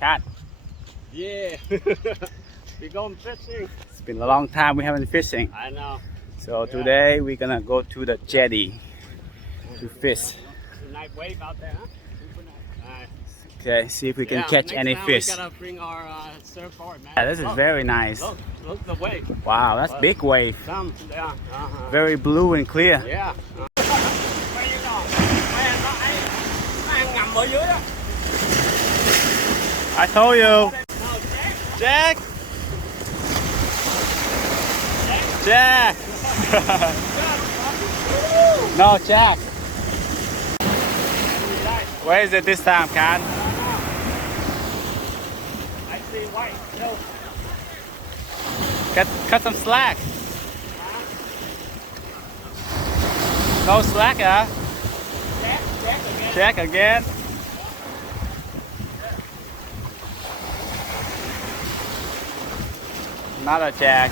Cat. Yeah. We going fishing. It's been a long time we haven't fishing. I know. So today we're gonna go to the jetty to fish. Nice wave out there, huh? Okay, see if we can catch any fish. We gotta bring our surfboard, man. Yeah, this is very nice. Look the wave. Wow, that's big wave. Very blue and clear. Yeah. Ngầm ở dưới đó. I told you. Jack. Jack. No, Jack. Where is it this time, Kat? I see white. No. Cut some slack. No slack, huh? Jack again. Another Jack.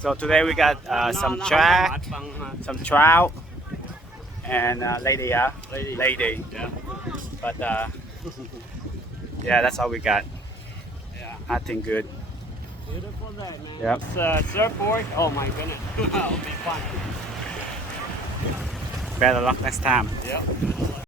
So today we got some track, some trout, and lady, yeah? Lady. Yeah. But yeah, that's all we got. Yeah. Nothing good. Beautiful day, man. Yep. It's surfboard. Oh my goodness. It'll be fun. Better luck next time. Yep.